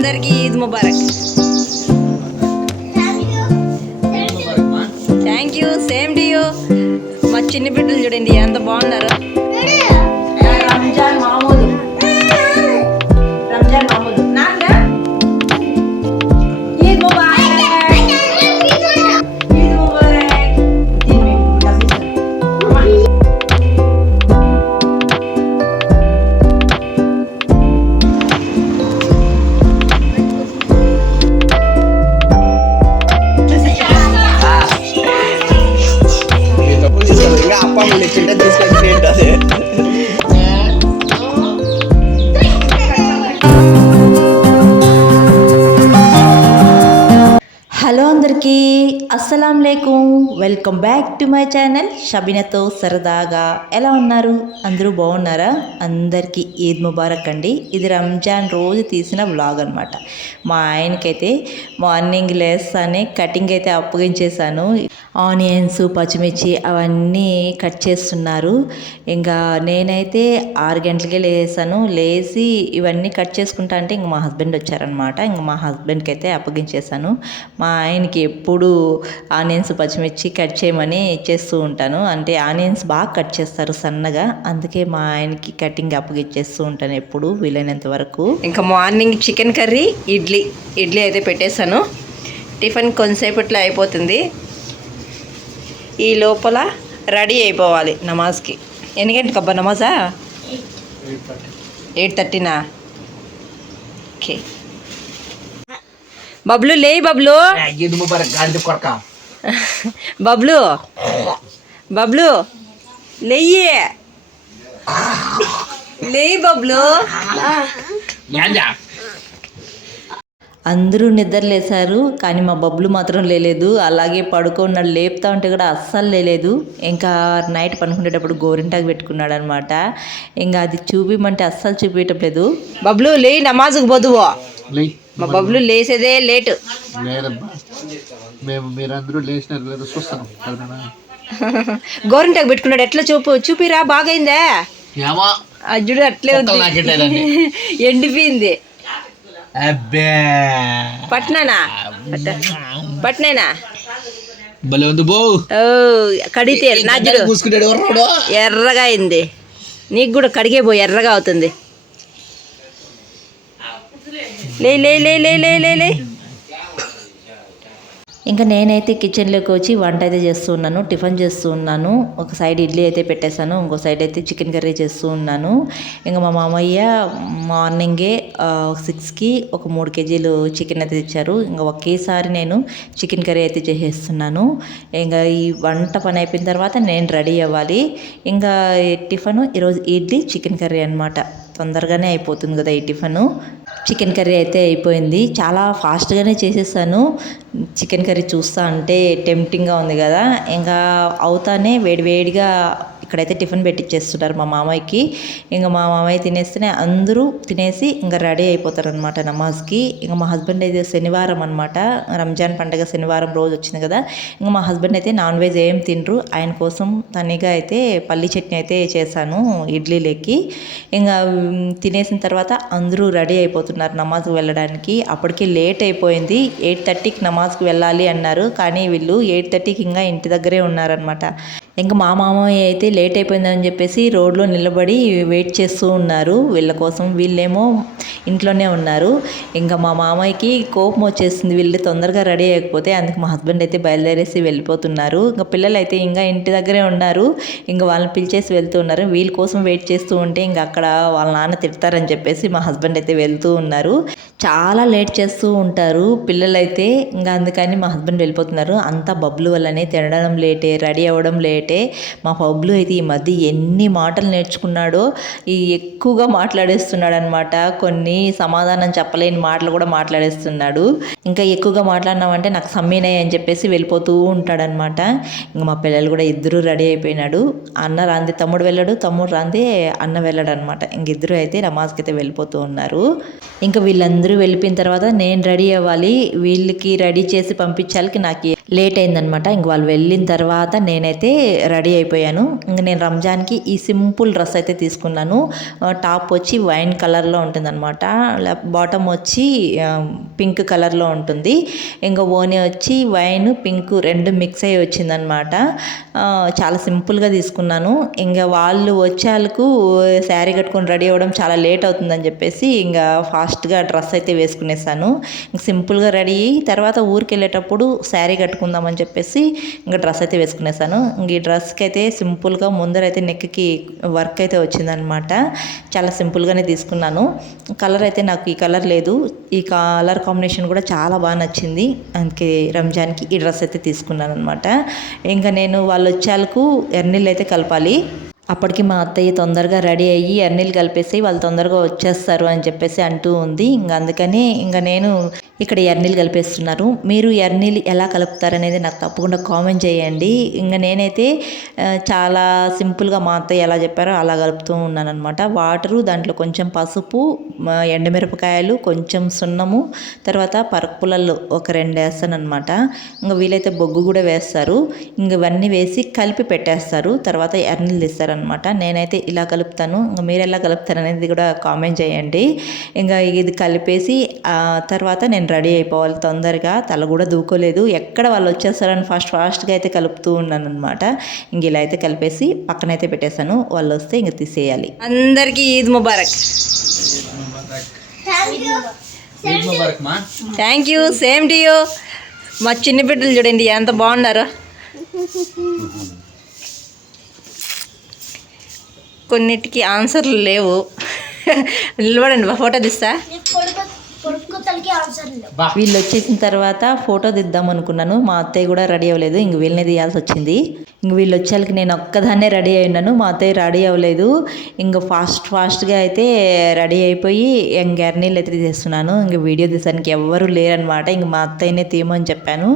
అందరికీ ఈద్ ముబారక్. Thank you, same to you. మా చిన్న బిడ్డలు చూడండి ఎంత బాగున్నారు. రంజాన్ మామూలు నాన్న ఈద్ ముబారక్. ఈద్ ముబారక్. హలో అందరికీ అస్సలాం లేకుం. Welcome back to my channel షబీనాతో సరదాగా. ఎలా ఉన్నారు? అందరూ బాగున్నారా? అందరికీ ఈద్ ముబారక్ అండి. ఇది రంజాన్ రోజు తీసిన వ్లాగ్ అనమాట. మా ఆయనకైతే మార్నింగ్ లేస్తానే కటింగ్ అయితే అప్పగించేశాను. ఆనియన్స్, పచ్చిమిర్చి అవన్నీ కట్ చేస్తున్నారు. ఇంకా నేనైతే 6 గంటలకే లేసాను. లేచి ఇవన్నీ కట్ చేసుకుంటా అంటే ఇంక మా హస్బెండ్ వచ్చారనమాట. ఇంక మా హస్బెండ్కి అయితే అప్పగించేశాను. మా ఆయనకి ఎప్పుడు ఆనియన్స్, పచ్చిమిర్చి కట్ చేయమని చేస్తూ ఉంటాను. అంటే ఆనియన్స్ బాగా కట్ చేస్తారు సన్నగా, అందుకే మా ఆయనకి కటింగ్ అప్పగిచ్చేస్తూ ఉంటాను ఎప్పుడు వీలైనంత వరకు. ఇంకా మార్నింగ్ చికెన్ కర్రీ, ఇడ్లీ అయితే పెట్టేశాను. టిఫిన్ కొంతసేపట్లో అయిపోతుంది. ఈ లోపల రెడీ అయిపోవాలి నమాజ్కి. ఎన్ని గంటలకు అబ్బా నమాజా? 8:30నా? ఓకే. బబ్లు లే, బబ్లు బబ్లు లేయి బబ్లు. అందరూ నిద్రలేశారు, కానీ మా బబ్లు మాత్రం లేలేదు. అలాగే పడుకున్నాడు. లేపుతా ఉంటే కూడా అస్సలు లేలేదు. ఇంకా నైట్ పనుకునేటప్పుడు గోరింటాకు పెట్టుకున్నాడు అనమాట. ఇంకా అది చూపిమంటే అస్సలు చూపించటం లేదు. బబ్లు లే, నమాజుకు పోదువో. మా బబ్లు లేసేదే లేటు. గోరింటాకు పెట్టుకున్నాడు. ఎట్లా చూపిరా, బాగైందా? అజ్జుడు అట్లే ఉంది, ఎండిపోయింది. పట్నానా కడిగితే ఎర్రగా అయింది. నీకు కూడా కడిగే పోయి ఎర్రగా అవుతుంది. లే లే లే లే లే లే లే. ఇంకా నేనైతే కిచెన్లోకి వచ్చి వంట అయితే చేస్తూ ఉన్నాను. టిఫిన్ చేస్తూ ఉన్నాను. ఒక సైడ్ ఇడ్లీ అయితే పెట్టేశాను, ఇంకో సైడ్ అయితే చికెన్ కర్రీ చేస్తూ ఉన్నాను. ఇంకా మా మామయ్య మార్నింగే 6కి ఒక 3 కేజీలు చికెన్ అయితే తెచ్చారు. ఇంకా ఒకేసారి నేను చికెన్ కర్రీ అయితే చేసేస్తున్నాను. ఇంకా ఈ వంట పని అయిపోయిన తర్వాత నేను రెడీ అవ్వాలి. ఇంకా టిఫిన్ ఈరోజు ఇడ్లీ, చికెన్ కర్రీ అనమాట. తొందరగానే అయిపోతుంది కదా ఈ టిఫిన్. చికెన్ కర్రీ అయితే అయిపోయింది. చాలా ఫాస్ట్గానే చేసేసాను. చికెన్ కర్రీ చూస్తా అంటే టెంప్టింగ్గా ఉంది కదా. ఇంకా అవుతానే వేడివేడిగా ఇక్కడైతే టిఫిన్ పెట్టిచ్చేస్తున్నారు మా మామయ్యకి. ఇంకా మా మామయ్య తినేస్తేనే అందరూ తినేసి ఇంకా రెడీ అయిపోతారనమాట నమాజ్కి. ఇంకా మా హస్బెండ్ అయితే శనివారం అనమాట, రంజాన్ పండుగ శనివారం రోజు వచ్చింది కదా. ఇంకా మా హస్బెండ్ అయితే నాన్ వెజ్ ఏం తినరు. ఆయన కోసం తనిగా అయితే పల్లి చట్నీ అయితే చేశాను ఇడ్లీలోకి. ఇంకా తినేసిన తర్వాత అందరూ రెడీ అయిపోతున్నారు నమాజ్కి వెళ్ళడానికి. అప్పటికి లేట్ అయిపోయింది. 8:30కి నమాజ్కి వెళ్ళాలి అన్నారు, కానీ వీళ్ళు 8:30కి ఇంకా ఇంటి దగ్గరే ఉన్నారనమాట. ఇంకా మా మామయ్య అయితే లేట్ అయిపోయిందని చెప్పేసి రోడ్లో నిలబడి వెయిట్ చేస్తూ ఉన్నారు వీళ్ళ కోసం. వీళ్ళేమో ఇంట్లోనే ఉన్నారు. ఇంకా మా మామయ్యకి కోపం వచ్చేసింది వీళ్ళు తొందరగా రెడీ అయ్యకపోతే. అందుకు మా హస్బెండ్ అయితే బయలుదేరేసి వెళ్ళిపోతున్నారు. ఇంకా పిల్లలు అయితే ఇంకా ఇంటి దగ్గరే ఉన్నారు. ఇంకా వాళ్ళని పిలిచేసి వెళ్తున్నారు. వీళ్ళ కోసం వెయిట్ చేస్తూ ఉంటే ఇంకా అక్కడ వాళ్ళ నాన్న తిడతారని చెప్పేసి మా హస్బెండ్ అయితే వెళ్తూ ఉన్నారు. చాలా లేట్ చేస్తూ ఉంటారు పిల్లలైతే. ఇంకా అందుకని మా హస్బెండ్ వెళ్ళిపోతున్నారు. అంతా బబ్లు వల్లనే, తినడం లేటే, రెడీ అవ్వడం లేటే. మా బబ్లు అయితే ఈ మధ్య ఎన్ని మాటలు నేర్చుకున్నాడో. ఎక్కువగా మాట్లాడేస్తున్నాడు అనమాట. కొన్ని సమాధానం చెప్పలేని మాటలు కూడా మాట్లాడేస్తున్నాడు. ఇంకా ఎక్కువగా మాట్లాడినామంటే నాకు సమ్మీనాయి అని చెప్పేసి వెళ్ళిపోతూ ఉంటాడనమాట. ఇంకా మా పిల్లలు కూడా ఇద్దరు రెడీ అయిపోయినాడు. అన్న రాంది తమ్ముడు వెళ్ళాడు, తమ్ముడు రాంది అన్న వెళ్ళాడు అనమాట. ఇంకిద్దరు అయితే నమాజ్కి అయితే వెళ్ళిపోతూ ఉన్నారు. ఇంకా వీళ్ళందరూ వెళ్ళిపోయిన తర్వాత నేను రెడీ అవ్వాలి. వీళ్ళకి రెడీ చేసి పంపించాలి. నాకు లేట్ అయిందనమాట. ఇంక వాళ్ళు వెళ్ళిన తర్వాత నేనైతే రెడీ అయిపోయాను. ఇంక నేను రంజాన్కి ఈ సింపుల్ డ్రెస్ అయితే తీసుకున్నాను. టాప్ వచ్చి వైన్ కలర్లో ఉంటుందన్నమాట, బాటమ్ వచ్చి పింక్ కలర్లో ఉంటుంది. ఇంకా ఓని వచ్చి వైన్ పింక్ రెండు మిక్స్ అయ్యి వచ్చిందనమాట. చాలా సింపుల్గా తీసుకున్నాను. ఇంకా వాళ్ళు వచ్చేందుకు శారీ కట్టుకొని రెడీ అవ్వడం చాలా లేట్ అవుతుందని చెప్పేసి ఇంకా ఫాస్ట్గా డ్రెస్ అయితే వేసుకునేసాను. ఇంక సింపుల్గా రెడీ అయ్యి తర్వాత ఊరికి వెళ్ళేటప్పుడు శారీ కట్టుకుందామని చెప్పేసి ఇంకా డ్రెస్ అయితే వేసుకునేసాను. ఇంక ఈ డ్రెస్కి అయితే సింపుల్గా ముందరైతే నెక్కి వర్క్ అయితే వచ్చిందనమాట. చాలా సింపుల్గానే తీసుకున్నాను. కలర్ అయితే నాకు ఈ కలర్ లేదు, ఈ కలర్ కాంబినేషన్ కూడా చాలా బాగా నచ్చింది. అందుకే రంజాన్కి ఈ డ్రెస్ అయితే తీసుకున్నాను అనమాట. ఇంకా నేను వాళ్ళు వచ్చేందుకు ఎర్నీళ్ళు అయితే కలపాలి. అప్పటికి మా అత్తయ్య తొందరగా రెడీ అయ్యి ఎర్నీళ్ళు కలిపేసి వాళ్ళు తొందరగా వచ్చేస్తారు అని చెప్పేసి అంటూ ఉంది. ఇంకా అందుకని ఇంకా నేను ఇక్కడ ఎర్నీళ్ళు కలిపేస్తున్నారు. మీరు ఎర్నీళ్ళు ఎలా కలుపుతారనేది నాకు తప్పకుండా కామెంట్ చేయండి. ఇంకా నేనైతే చాలా సింపుల్గా మా అత్తయ్య ఎలా చెప్పారో అలా కలుపుతూ ఉన్నాను అనమాట. వాటరు, దాంట్లో కొంచెం పసుపు, ఎండుమిరపకాయలు, కొంచెం సున్నము, తర్వాత పరపులలు ఒక 2 వేస్తాను అనమాట. ఇంకా వీలైతే బొగ్గు కూడా వేస్తారు. ఇంక ఇవన్నీ వేసి కలిపి పెట్టేస్తారు. తర్వాత ఎర్నీళ్ళు తీస్తారనమాట. నేనైతే ఇలా కలుపుతాను. ఇంకా మీరు ఎలా కలుపుతారు అనేది కూడా కామెంట్ చేయండి. ఇంకా ఇది కలిపేసి తర్వాత నేను రెడీ అయిపోవాలి తొందరగా. తల కూడా దూకోలేదు, ఎక్కడ వాళ్ళు వచ్చేస్తారని ఫాస్ట్గా అయితే కలుపుతూ ఉన్నాను అనమాట. ఇంక ఇలా అయితే కలిపేసి పక్కనైతే పెట్టేశాను. వాళ్ళు వస్తే ఇంక తీసేయాలి. అందరికీ ఈద్ ముబారక్. Thank you, same to you. మా చిన్న బిడ్డలు చూడండి ఎంత బాగున్నారో. కొన్నిటికి ఆన్సర్లు లేవు. నిలబడండి, ఫోటో తీస్తా. వీళ్ళు వచ్చేసిన తర్వాత ఫోటో తీద్దాం అనుకున్నాను. మా అత్తయ్య కూడా రెడీ అవ్వలేదు, ఇంక వీళ్ళని తీయాల్సి వచ్చింది. ఇంక వీళ్ళు వచ్చేళ్ళకి నేను ఒక్కదాన్నే రెడీ అయినాను, మా అత్తయ్య రెడీ అవ్వలేదు. ఇంక ఫాస్ట్గా అయితే రెడీ అయిపోయి ఇంక ఎర్నీళ్ళు అయితే తీసేస్తున్నాను. ఇంక వీడియో తీసానికి ఎవ్వరూ లేరనమాట. ఇంక మా అత్తయ్యనే తీయమని చెప్పాను.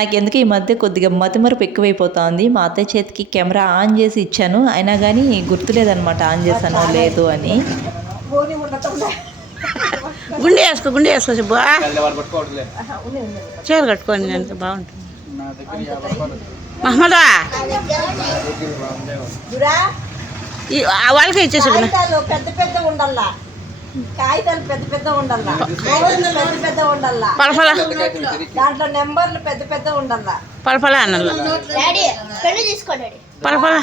నాకు ఎందుకు ఈ మధ్య కొద్దిగా మతిమరుపు ఎక్కువైపోతుంది. మా అత్తయ్య చేతికి కెమెరా ఆన్ చేసి ఇచ్చాను, అయినా కానీ గుర్తులేదనమాట ఆన్ చేశానో లేదు అని. గుండె వేసుకో చెప్పు. చీర కట్టుకోండి, అంత బాగుంటుంది. మహమ్మదా వాళ్ళకే ఇచ్చేసి పెద్ద ఉండాలా, కాగితాలు పెద్ద ఉండాలా, పెద్ద ఉండాలా, దాంట్లో నెంబర్లు పెద్ద ఉండాలా. పలపల అన్నల్లా పలపల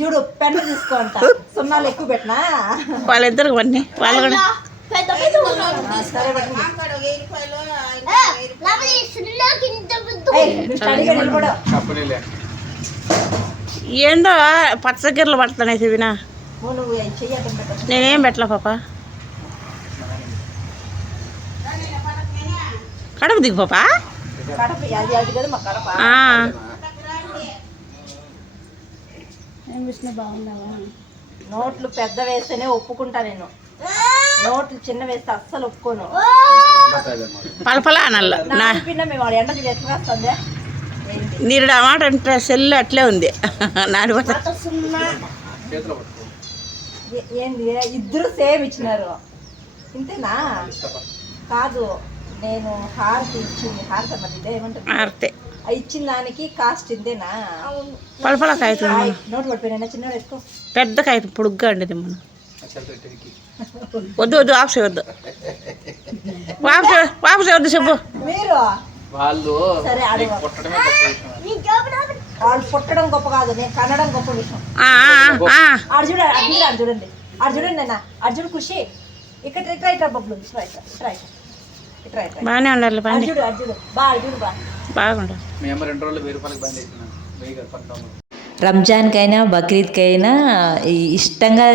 చూడు, పెన్ను తీసుకోంట, సున్నాలు ఎక్కువ పెట్టినా వాళ్ళిద్దరు పని వాళ్ళు కూడా. ఏందో పచ్చగిర్రలు పడుతున్నాయి చెవినా. నేనేం పెట్టలే పాప. కడప దిగు పాప. నోట్లు పెద్ద వేస్తేనే ఒప్పుకుంటా నేను, నోట్లు చిన్న వేస్తే అస్సలు ఒప్పుకోను. పలపల అనల్ల నీరు మాట అంటే సెల్లు అట్లే ఉంది. నాది ఏంది ఇద్దరు సేమ్ ఇచ్చినారు ఇంతేనా? కాదు, నేను హారతి ఇచ్చింది, హారతి ఏమంటారు, హారతి ఇచ్చిన దానికి కాస్ట్ ఇంతేనా? పలపల కాగితం నోటు పడిపోయినా, చిన్న వేసుకో. పెద్ద కాగితం పొడుగ్గా ఉండేది. మనం వద్దు ఆఫ్ చేయొద్దు, వద్దు చెప్పు. మీరు వాళ్ళు పుట్టడం గొప్ప కాదు, నేను కనడం గొప్ప విషయం. చూడండి అన్న, అర్జున్ ఖుషి ఇక్కడ ఇట్రా బొబ్బులు బాగానే ఉండాలి. అర్జుడు బాగుండాలి. రంజాన్కైనా బక్రీద్కైనా ఇష్టంగా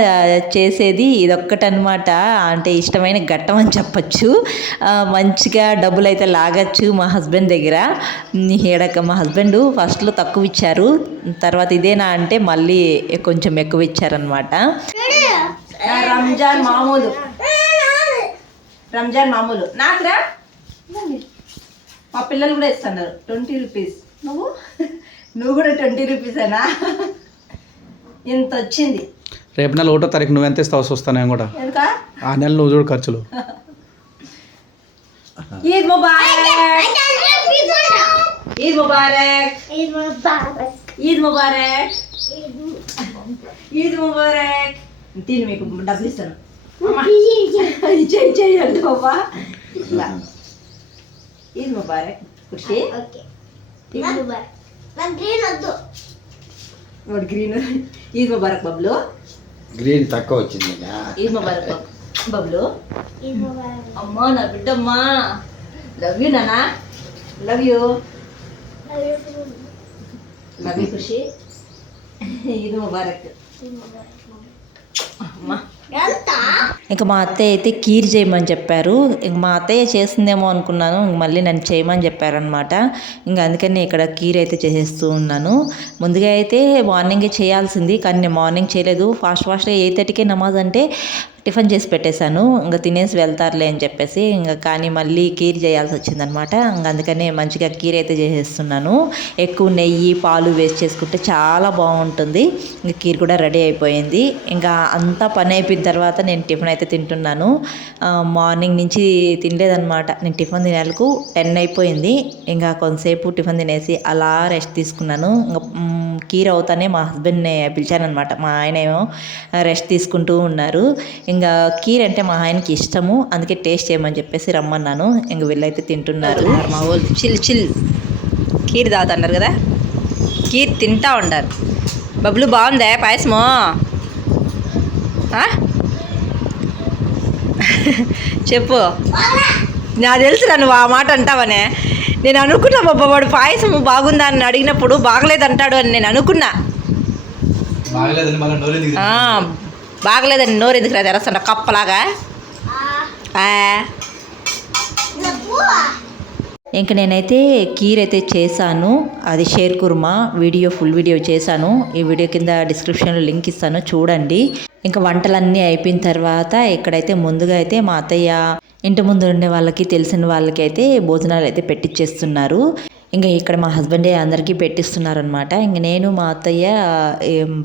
చేసేది ఇదొక్కటనమాట. అంటే ఇష్టమైన ఘట్టం అని చెప్పచ్చు. మంచిగా డబ్బులు అయితే లాగచ్చు మా హస్బెండ్ దగ్గర. మా హస్బెండ్ ఫస్ట్లో తక్కువ ఇచ్చారు, తర్వాత ఇదేనా అంటే మళ్ళీ కొంచెం ఎక్కువ ఇచ్చారనమాట. రంజాన్ మామూలు నాకురా, మా పిల్లలు కూడా ఇస్తున్నారు 20 రూపీస్. నువ్వు కూడా 20 రూపీసేనా? ఇంత వచ్చింది. రేపు నెల 1వ తారీఖు నువ్వెంత ఇస్తావు? వస్తాను నేను కూడా. ఆ నెల నువ్వు చూడు ఖర్చులు. ఈద్ ముబారక్, ఈద్ ముబారక్, ఈద్ ముబారక్, ఈద్ ముబారక్. తిని మీకు డబ్బులు ఇస్తాను. చెయ్యండి బాబా. ఈద్ ముబారక్ ఖుషి. వాడు గ్రీన్. ఈద్ ముబారక్ బబ్లు. గ్రీన్ తక్కువ వచ్చింది. ఈద్ ముబారక్ బబ్లు. అమ్మా నా బిడ్డమ్మా. లవ్ యూ నానా. Love you. లవ్ యూ ఖుషి. ఈద్ ముబారక్. అమ్మా. ఇంకా మా అత్తయ్య అయితే కీర్ చేయమని చెప్పారు. ఇంక మా అత్తయ్య చేసిందేమో అనుకున్నాను, ఇంక మళ్ళీ నన్ను చేయమని చెప్పారనమాట. ఇంకా అందుకని ఇక్కడ కీర్ అయితే చేసేస్తూ ఉన్నాను. ముందుగా అయితే మార్నింగే చేయాల్సింది, కానీ నేను మార్నింగ్ చేయలేదు. ఫాస్ట్గా 8:30కే నమాజ్ అంటే టిఫిన్ చేసి పెట్టేశాను. ఇంకా తినేసి వెళ్తారులే అని చెప్పేసి ఇంకా కానీ మళ్ళీ కీర్ చేయాల్సి వచ్చిందనమాట. ఇంకా అందుకనే మంచిగా కీర్ అయితే చేసేస్తున్నాను. ఎక్కువ నెయ్యి పాలు వేస్ట్ చేసుకుంటే చాలా బాగుంటుంది. ఇంకా కీర్ కూడా రెడీ అయిపోయింది. ఇంకా అంతా పని అయిపోయిన తర్వాత నేను టిఫిన్ అయితే తింటున్నాను. మార్నింగ్ నుంచి తినలేదనమాట. నేను టిఫిన్ తినేలకు 10 అయిపోయింది. ఇంకా కొంతసేపు టిఫిన్ తినేసి అలా రెస్ట్ తీసుకున్నాను. ఇంకా కీర్ అవుతానే మా హస్బెండ్ని పిలిచానమాట. మా ఆయన ఏమో రెస్ట్ తీసుకుంటూ ఉన్నారు. ఇంకా కీర్ అంటే మా ఆయనకి ఇష్టము, అందుకే టేస్ట్ చేయమని చెప్పేసి రమ్మన్నాను. ఇంక వీళ్ళైతే తింటున్నారు. మా వాళ్ళు చిల్ కీర్ తాగుతున్నారు కదా, కీర్ తింటా ఉండారు. బబ్లు బాగుందా పాయసము? చెప్పు. నాకు తెలుసురా నువ్వు ఆ మాట అంటావనే. నేను అనుకున్నా బాబా వాడు పాయసం బాగుందా అని అడిగినప్పుడు బాగలేదంటాడు అని నేను అనుకున్నా. బాగలేదని నోరు ఎందుకు తెరస్తున్నా కప్పలాగా. ఇంకా నేనైతే కీర్ అయితే చేశాను. అది షేర్ కుర్మా ఫుల్ వీడియో చేశాను. ఈ వీడియో కింద డిస్క్రిప్షన్లో లింక్ ఇస్తాను, చూడండి. ఇంకా వంటలన్నీ అయిపోయిన తర్వాత ఇక్కడైతే ముందుగా అయితే మా అత్తయ్య ఇంటి ముందు ఉండే వాళ్ళకి తెలిసిన వాళ్ళకి అయితే భోజనాలు అయితే పెట్టిచ్చేస్తున్నారు. ఇంకా ఇక్కడ మా హస్బెండే అందరికీ పెట్టిస్తున్నారనమాట. ఇంక నేను మా అత్తయ్య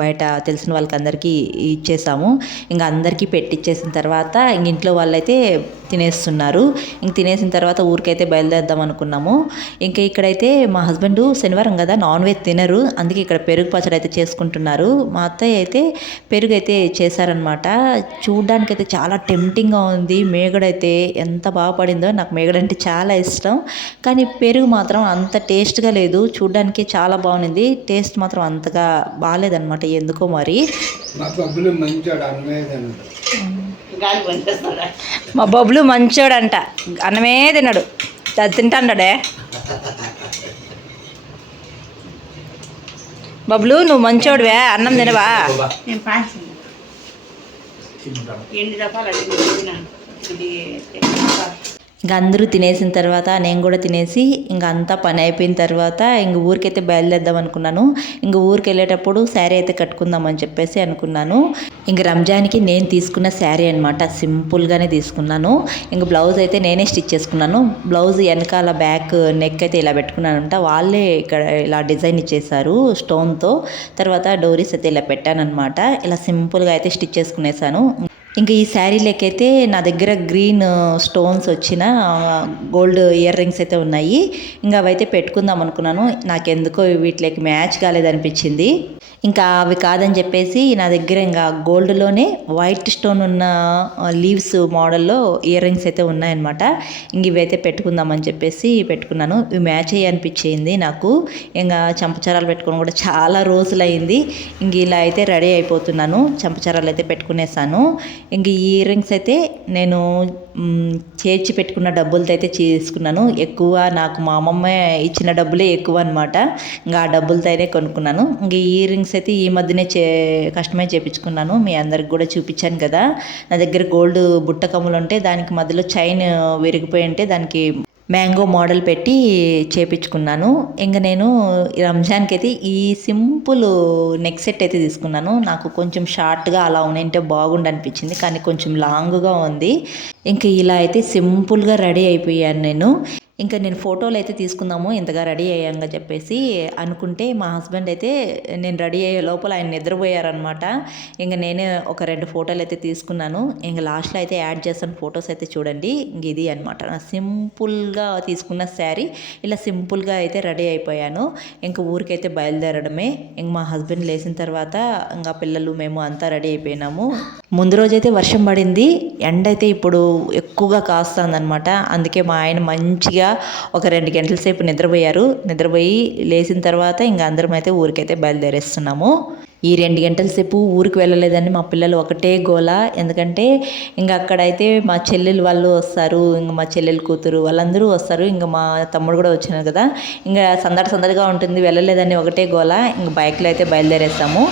బయట తెలిసిన వాళ్ళకి అందరికీ ఇచ్చేసాము. ఇంకా అందరికీ పెట్టిచ్చేసిన తర్వాత ఇంక ఇంట్లో వాళ్ళైతే తినేస్తున్నారు. ఇంక తినేసిన తర్వాత ఊరికైతే బయలుదేరదాం అనుకున్నాము. ఇంకా ఇక్కడైతే మా హస్బెండ్ శనివారం కదా నాన్ వెజ్ తినరు, అందుకే ఇక్కడ పెరుగు పచ్చడి అయితే చేసుకుంటున్నారు. మా అత్తయ్య అయితే పెరుగు అయితే చేశారనమాట. చూడ్డానికైతే చాలా టెంప్టింగ్గా ఉంది. మేగడైతే ఎంత బాగా పడిందో. నాకు మేగడంటే చాలా ఇష్టం, కానీ పెరుగు మాత్రం అంత టేస్ట్గా లేదు. చూడ్డానికి చాలా బాగుంది, టేస్ట్ మాత్రం అంతగా బాగాలేదనమాట ఎందుకో మరి. మా బబ్లు మంచోడంట, అన్నమే తిన్నాడు. అది తింటాడే. బబ్లు నువ్వు మంచోడువే, అన్నం తినవా? ఇంకా అందరూ తినేసిన తర్వాత నేను కూడా తినేసి ఇంకా అంతా పని అయిపోయిన తర్వాత ఇంక ఊరికైతే బయలుదేద్దాం అనుకున్నాను. ఇంక ఊరికి వెళ్ళేటప్పుడు శారీ అయితే కట్టుకుందామని చెప్పేసి అనుకున్నాను. ఇంక రంజాన్కి నేను తీసుకున్న శారీ అనమాట, సింపుల్గానే తీసుకున్నాను. ఇంక బ్లౌజ్ అయితే నేనే స్టిచ్ చేసుకున్నాను. బ్లౌజ్ వెనకాల బ్యాక్ నెక్ అయితే ఇలా పెట్టుకున్నానంట. వాళ్ళే ఇక్కడ ఇలా డిజైన్ ఇచ్చేసారు స్టోన్తో. తర్వాత డోరీస్ అయితే ఇలా పెట్టానమాట. ఇలా సింపుల్గా అయితే స్టిచ్ చేసుకునేసాను. ఇంకా ఈ శారీలకైతే నా దగ్గర గ్రీన్ స్టోన్స్ వచ్చిన గోల్డ్ ఇయర్ రింగ్స్ అయితే ఉన్నాయి. ఇంకా అవైతే పెట్టుకుందాం అనుకున్నాను. నాకెందుకో వీటికి మ్యాచ్ కాలేదనిపించింది. ఇంకా అవి కాదని చెప్పేసి నా దగ్గర ఇంకా గోల్డ్లోనే వైట్ స్టోన్ ఉన్న లీవ్స్ మోడల్లో ఇయర్ రింగ్స్ అయితే ఉన్నాయన్నమాట. ఇంక ఇవైతే పెట్టుకుందామని చెప్పేసి పెట్టుకున్నాను. ఇవి మ్యాచ్ అయ్యి అనిపించింది నాకు. ఇంకా చంపచారాలు పెట్టుకొని కూడా చాలా రోజులైంది. ఇంక ఇలా అయితే రెడీ అయిపోతున్నాను. చంపచారాలు అయితే పెట్టుకునేసాను. ఇంక ఈ ఇయర్ రింగ్స్ అయితే నేను చేర్చి పెట్టుకున్న డబ్బులతో అయితే చేసుకున్నాను. ఎక్కువ నాకు మా అమ్మమ్మ ఇచ్చిన డబ్బులే ఎక్కువ అనమాట. ఇంకా ఆ డబ్బులతోనే కొనుక్కున్నాను. ఇంక ఈ ఇయర్ రింగ్స్ అయితే ఈ మధ్యనే కస్టమైజ్ చేయించుకున్నాను. మీ అందరికి కూడా చూపించాను కదా. నా దగ్గర గోల్డ్ బుట్ట కమ్ములు ఉంటే దానికి మధ్యలో చైన్ విరిగిపోయి ఉంటే దానికి మ్యాంగో మోడల్ పెట్టి చేపించుకున్నాను. ఇంకా నేను రంజాన్కి అయితే ఈ సింపుల్ నెక్ సెట్ అయితే తీసుకున్నాను. నాకు కొంచెం షార్ట్గా అలా ఉంటే బాగుండు అనిపించింది, కానీ కొంచెం లాంగ్గా ఉంది. ఇంకా ఇలా అయితే సింపుల్గా రెడీ అయిపోయాను నేను. ఇంకా నేను ఫోటోలు అయితే తీసుకుందాము ఇంతగా రెడీ అయ్యాంగా చెప్పేసి అనుకుంటే మా హస్బెండ్ అయితే నేను రెడీ అయ్యే లోపల ఆయన నిద్రపోయారనమాట. ఇంకా నేనే ఒక 2 ఫోటోలు అయితే తీసుకున్నాను. ఇంకా లాస్ట్లో అయితే యాడ్ చేస్తాను ఫొటోస్ అయితే చూడండి. ఇంక ఇది అనమాట సింపుల్గా తీసుకున్న శారీ. ఇలా సింపుల్గా అయితే రెడీ అయిపోయాను. ఇంకా ఊరికైతే బయలుదేరడమే. ఇంక మా హస్బెండ్ లేచిన తర్వాత ఇంకా పిల్లలు మేము అంతా రెడీ అయిపోయినాము. ముందు రోజైతే వర్షం పడింది. ఎండ అయితే ఇప్పుడు ఎక్కువగా కాస్తుందన్నమాట. అందుకే మా ఆయన మంచిగా ఒక 2 గంటల సేపు నిద్రపోయారు. నిద్రపోయి లేచిన తర్వాత ఇంకా అందరం అయితే ఊరికైతే బయలుదేరేస్తున్నాము. ఈ 2 గంటల సేపు ఊరికి వెళ్ళలేదని మా పిల్లలు ఒకటే గోల. ఎందుకంటే ఇంకా అక్కడైతే మా చెల్లెలు వాళ్ళు వస్తారు, ఇంకా మా చెల్లెలు కూతురు వాళ్ళందరూ వస్తారు, ఇంకా మా తమ్ముడు కూడా వచ్చినారు కదా, ఇంకా సందడిగా ఉంటుంది. వెళ్ళలేదని ఒకటే గోల. ఇంకా బైక్లో అయితే బయలుదేరేస్తాము.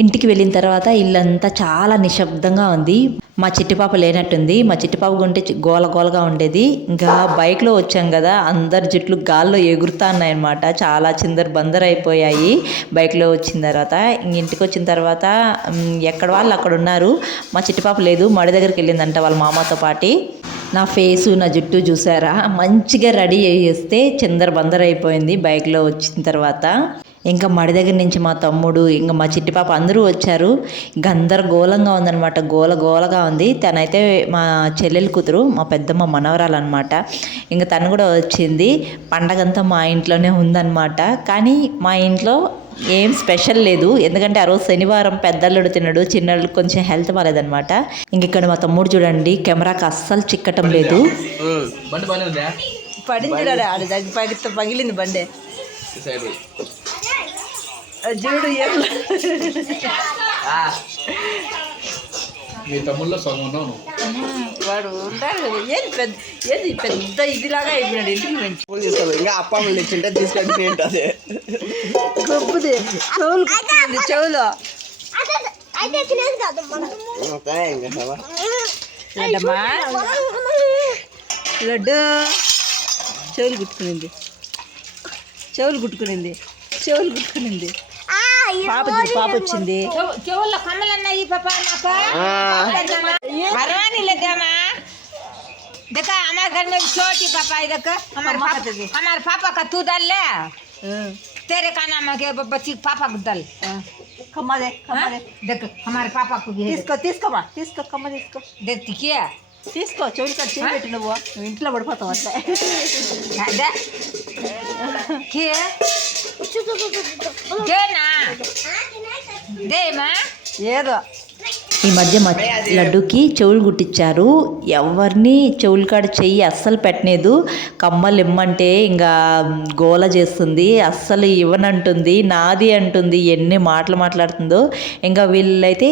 ఇంటికి వెళ్ళిన తర్వాత ఇల్లంతా చాలా నిశ్శబ్దంగా ఉంది. మా చిట్టిపాప లేనట్టుంది. మా చిట్టిపాప గుంటే గోలగా ఉండేది. ఇంకా బైక్లో వచ్చాం కదా, అందరి జుట్లు గాల్లో ఎగురుతా ఉన్నాయన్నమాట. చాలా బందర్ అయిపోయాయి బైక్లో వచ్చిన తర్వాత. ఇంటికి వచ్చిన తర్వాత ఎక్కడ వాళ్ళు అక్కడ ఉన్నారు. మా చిట్టిపాప లేదు, మడి దగ్గరికి వెళ్ళిందంట వాళ్ళ మామతో పాటి. నా ఫేసు నా జుట్టు చూసారా, మంచిగా రెడీ అయ్యేస్తే బందర్ అయిపోయింది బైక్లో వచ్చిన తర్వాత. ఇంకా మడి దగ్గర నుంచి మా తమ్ముడు ఇంకా మా చిట్టిపాప అందరూ వచ్చారు. గందరగోళంగా ఉందన్నమాట, గోలగా ఉంది. తనైతే మా చెల్లెలు కూతురు, మా పెద్దమ్మ మనవరాలు అనమాట. ఇంకా తను కూడా వచ్చింది. పండగంతా మా ఇంట్లోనే ఉందన్నమాట. కానీ మా ఇంట్లో ఏం స్పెషల్ లేదు. ఎందుకంటే ఆ రోజు శనివారం పెద్దల్లుడు తినడు, చిన్నళ్ళు కొంచెం హెల్త్ బాగాలేదనమాట. ఇంక ఇక్కడ మా తమ్ముడు చూడండి, కెమెరాకి అస్సలు చిక్కటం లేదు. పగిలింది బండి చూడు. మీ తమ్ముళ్ళో సగం ఉన్నావు. వాడు ఉంటాడు ఏది పెద్ద ఇదిలాగా అయిపోయినాడు. ఇంటికి మంచి పూలు తీసుకోవాలి. ఇంకా అప్పమ్మలు తెచ్చింటే తీసుకొని ఉంటుంది. గొప్పది చెవులు కుట్టుకుంది. చెవులు లడ్డు చెవులు కుట్టుకునింది. పాప వచ్చింది. చెవుల్లో కమ్మలన్నాయి పాప मरवानी देखा हमारे घर में छोटी पापा है देखा हमारे पापा का तू डाल ले तेरे का नाम है बच्ची पापा को डाल कम्मा दे देख हमारे पापा को भी తీసుకో కమ్మ తీసుకో देती क्या తీసుకో. చెవులు కట్ చేసి పెట్టి నువ్వు ఇంట్లో పడిపోతావు అట్లా. देना दे माँ ఏదో ఈ మధ్య మా లడ్డుకి చెవులు కుట్టించారు. ఎవరిని చెవులు కాడ చెయ్యి అస్సలు పెట్టలేదు. కమ్మలు ఇమ్మంటే ఇంకా గోల చేస్తుంది, అస్సలు ఇవ్వనంటుంది, నాది అంటుంది, ఎన్ని మాటలు మాట్లాడుతుందో. ఇంకా వీళ్ళైతే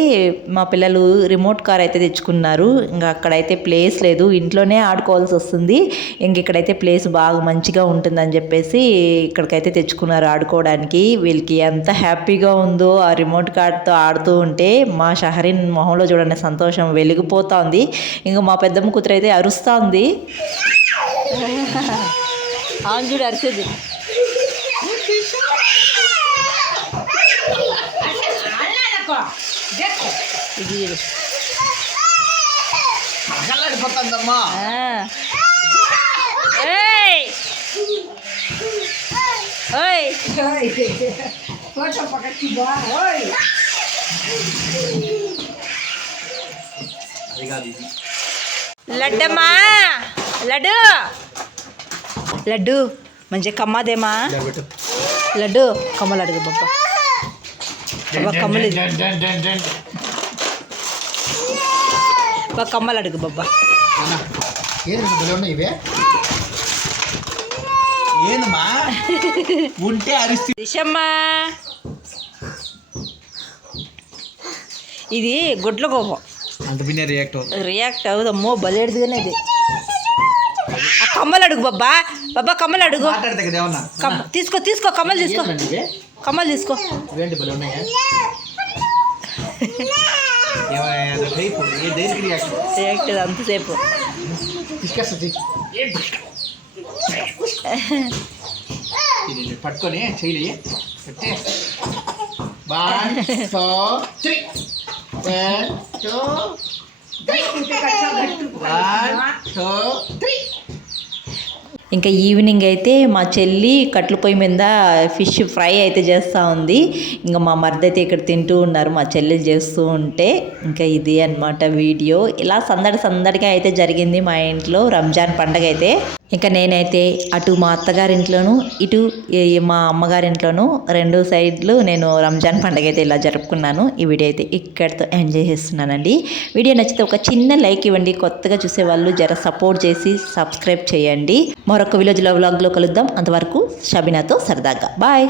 మా పిల్లలు రిమోట్ కార్ అయితే తెచ్చుకున్నారు. ఇంకా అక్కడైతే ప్లేస్ లేదు, ఇంట్లోనే ఆడుకోవాల్సి వస్తుంది. ఇంక ఇక్కడైతే ప్లేస్ బాగా మంచిగా ఉంటుందని చెప్పేసి ఇక్కడికైతే తెచ్చుకున్నారు ఆడుకోవడానికి. వీళ్ళకి ఎంత హ్యాపీగా ఉందో ఆ రిమోట్ కార్తో ఆడుతూ ఉంటే. మా షహరీన్ మొహంలో చూడండి సంతోషం వెలిగిపోతా ఉంది. ఇంకా మా పెద్దమ్మ కూతురు అయితే అరుస్తూ ఉంది. అవును చూడు అరిచేది. ఇది గల్లాడిపోతుందమ్మా. फोटो पकड़ ओए లడ్డమ్మా లడ్డు మంచిగా కమ్మదేమా. లడ్డు కమ్మలు అడుగు బాబా. కమ్మలు కమ్మలు అడుగు బాబా. ఇవే ఏందమ్మా ఉంటే అరిస్తే దిశమ్మా. ఇది గుడ్ల కోపం అంత పిన్న రియాక్ట్ అవుదమ్మో బలేడుగానే ఇది. ఆ కమ్మలు అడుగు బాబా. కమ్మలు అడుగు. తీసుకో కమ్మలు తీసుకో. రియాక్ట్ అంతసేపు పట్టుకొని చెయ్యి పెట్టే. 1 2 3 1 2 3 1 2 3. ఇంకా ఈవినింగ్ అయితే మా చెల్లి కట్ల పొయ్యి మీద ఫిష్ ఫ్రై అయితే చేస్తూ ఉంది. ఇంకా మా మరిది అయితే ఇక్కడ తింటూ ఉన్నారు మా చెల్లి చేస్తూ ఉంటే. ఇంకా ఇది అన్నమాట వీడియో. ఇలా సందడిగా అయితే జరిగింది మా ఇంట్లో రంజాన్ పండగ అయితే. ఇంకా నేనైతే అటు మా అత్తగారింట్లోనూ ఇటు మా అమ్మగారింట్లోనూ 2 సైడ్లు నేను రంజాన్ పండగ అయితే ఇలా జరుపుకున్నాను. ఈ వీడియో అయితే ఇక్కడితో ఎంజాయ్ చేస్తున్నానండి. వీడియో నచ్చితే ఒక చిన్న లైక్ ఇవ్వండి. కొత్తగా చూసేవాళ్ళు జర సపోర్ట్ చేసి సబ్స్క్రైబ్ చేయండి. మరొక విలేజ్ వ్లాగ్లో కలుద్దాం. అంతవరకు షబీనాతో సరదాగా బాయ్.